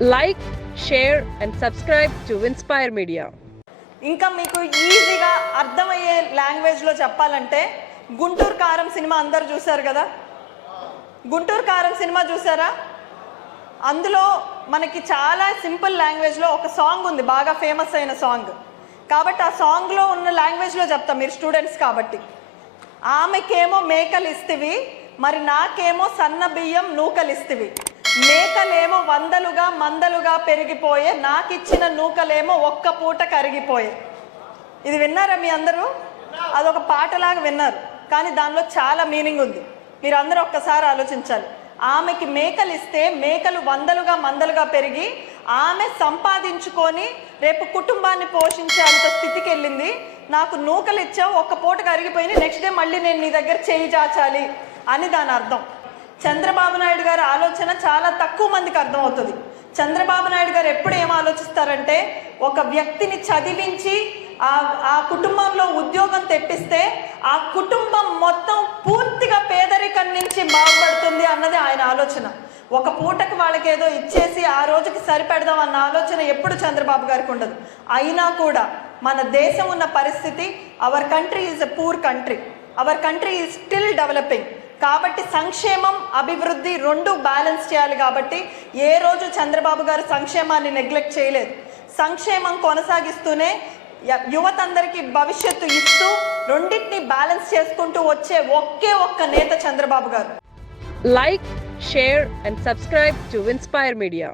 Like share and subscribe to Inspire media ఇంకా మీకు ఈజీగా అర్థమయ్యే లాంగ్వేజ్లో చెప్పాలంటే గుంటూరు కారం సినిమా అందరు చూశారు కదా? గుంటూరు కారం సినిమా చూసారా అందులో మనకి చాలా సింపుల్ లాంగ్వేజ్లో ఒక సాంగ్ ఉంది బాగా ఫేమస్ అయిన సాంగ్. కాబట్టి ఆ సాంగ్లో ఉన్న లాంగ్వేజ్లో చెప్తాం మీరు స్టూడెంట్స్ కాబట్టి. ఆమెకేమో మేకలు ఇస్తివి మరి నాకేమో సన్న బియ్యం నూకలు ఇస్తివి మేకలేమో వందలుగా మందలుగా పెరిగిపోయే నాకిచ్చిన నూకలేమో ఒక్క పూట కరిగిపోయే. ఇది విన్నారా మీ అందరూ? అదొక పాటలాగా విన్నారు. కానీ దానిలో చాలా మీనింగ్ ఉంది. మీరు అందరూ ఒక్కసారి ఆలోచించాలి. ఆమెకి మేకలు ఇస్తే మేకలు వందలుగా మందలుగా పెరిగి ఆమె సంపాదించుకొని రేపు కుటుంబాన్ని పోషించే అంత స్థితికి వెళ్ళింది. నాకు నూకలు ఇచ్చావు ఒక్క పూట కరిగిపోయి నెక్స్ట్ డే మళ్ళీ నేను నీ దగ్గర చేయి చాచాలి అని దాని అర్థం. చంద్రబాబు నాయుడు గారి ఆలోచన చాలా తక్కువ మందికి అర్థమవుతుంది. చంద్రబాబు నాయుడు గారు ఎప్పుడు ఏం ఆలోచిస్తారంటే ఒక వ్యక్తిని చదివించి ఆ ఆ కుటుంబంలో ఉద్యోగం తెప్పిస్తే ఆ కుటుంబం మొత్తం పూర్తిగా పేదరికం నుంచి బాగుపడుతుంది అన్నది ఆయన ఆలోచన. ఒక పూటకి వాళ్ళకి ఏదో ఇచ్చేసి ఆ రోజుకి సరిపెడదాం అన్న ఆలోచన ఎప్పుడు చంద్రబాబు గారికి ఉండదు. అయినా కూడా మన దేశం ఉన్న పరిస్థితి our country is a poor country our country is still developing కాబట్టి సంక్షేమం అభివృద్ధి రెండు బ్యాలెన్స్ చేయాలి కాబట్టి ఏ రోజు చంద్రబాబు గారు సంక్షేమాన్ని నెగ్లెక్ట్ చేయలేదు. సంక్షేమం కొనసాగిస్తూనే యువతందరికీ భవిష్యత్తు ఇస్తూ రెండింటిని బ్యాలెన్స్ చేసుకుంటూ వచ్చే ఒకే ఒక్క నేత చంద్రబాబు గారు. Like share and subscribe to Inspire media